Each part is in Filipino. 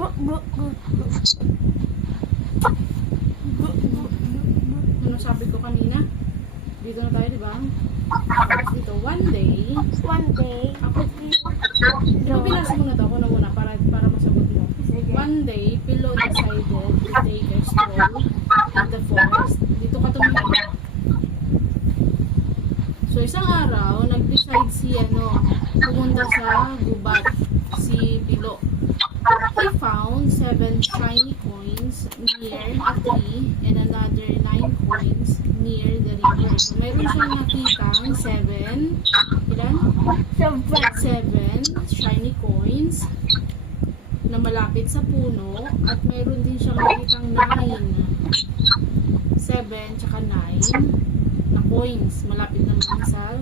Ano sabi ko kanina? Dito na tayo, di ba? Dito, one day, ako, pinasin mo na to, ako na muna, para masagot mo. One day, Pillow decided to take a stroll in the forest. Dito ka tumingin. So, isang araw, nag-decide si, pumunta sa gubat, si Pillow. He found 7 shiny coins near a tree and another 9 coins near the river. So, mayroon siyang nakitang 7 shiny coins na malapit sa puno at mayroon din siyang nakitang 7 tsaka 9 na coins malapit naman sa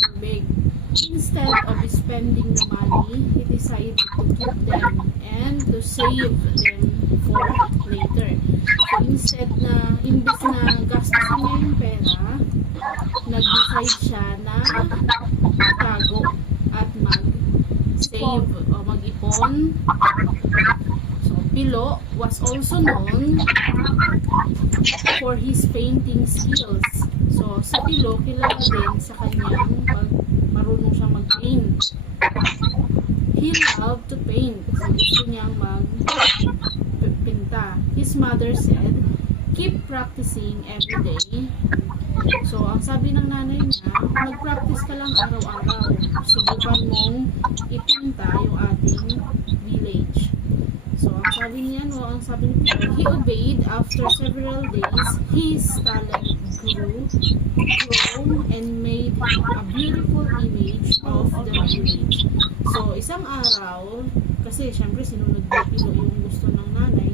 tubig. Instead of spending the money, he decided to keep them and to save them for later. So instead na, imbes na gastusin niya yung pera, nag-decide siya na tago at mag-save o mag-ipon. So Pillow was also known for his painting skills. So sa Pillow, kilala din sa kanyang marunong siyang mag-paint. He loved to paint. So, gusto niyang magpinta. His mother said, keep practicing every day. So, ang sabi ng nanay niya, mag-practice ka lang araw-araw. Subukan mong ipinta yung ating village. So, ang sabi niya, ang sabi niya, he obeyed. After several days, his talent grew and made a beautiful image of the village. So, isang araw, kasi syempre sinunod ni Pillow yung gusto ng nanay,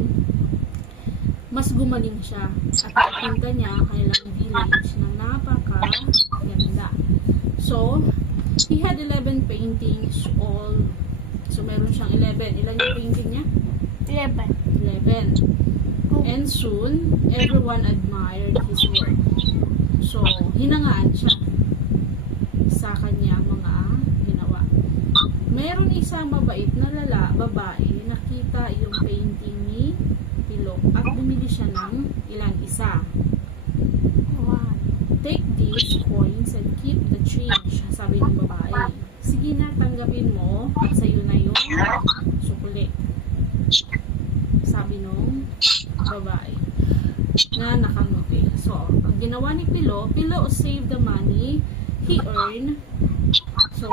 mas gumaling siya at napinta niya kailang village ng napaka-ganda. So, he had 11 paintings all. So, meron siyang 11. Ilan yung painting niya? 11. And soon, everyone admired his work. So, hinangaan siya sa kanya mga ginawa. Meron isang mabait na babae, nakita yung painting ni Pillow at bumili siya ng isa. Take these coins and keep the change, sabi ng babae. Sige na, tanggapin mo, sa'yo na yung sukli, sabi ng babae na nakamuti. So, ang ginawa ni Pillow saved the money he earned. So,